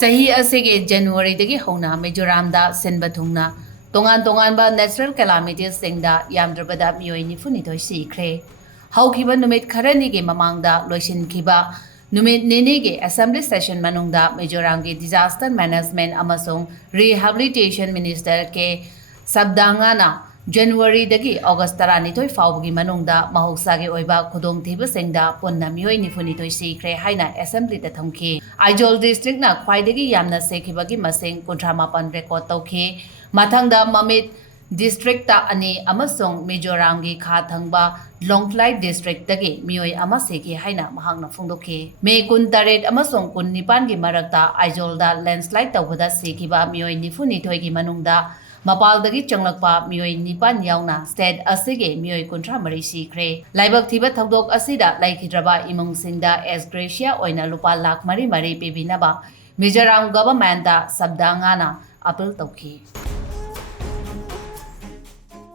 Sahi asege January dagi hona Mizoram da senba thungna tongan ba natural calamities singda yamdrabada miyoi nifunitoi sikre haukiba numit kharani ge mamangda loisin khiba numit nene ge assembly session manungda Mizoram ge disaster management amasung rehabilitation minister ke sabdangana January dagi August taranithoi fawgi manungda mahoksa ge oiba khudong thiba singda punna miyoi nifunitoi sikre haina assembly ta thamki Aizol district na khwaidagi yamna sekhibagi masing 38 record tawkhi mathangda mamit district ta ani amasung Mizoram gi kha thangba Longklai district tagi mioi ama sekhi haina mahangna phungdokhi me 18 amasung 19 gi marakta Aizol da landslide tawbada sekhiba mioi nifu nithoi gi manungda mapaldagi changlakpa mioi nipan yauna state asige mioi 13 sikre laibak thiba thawdok asida laikhidraba imung singda as gracia oina lupa lakh mari pibinaba Mizoram government da sabdangana appeal tawki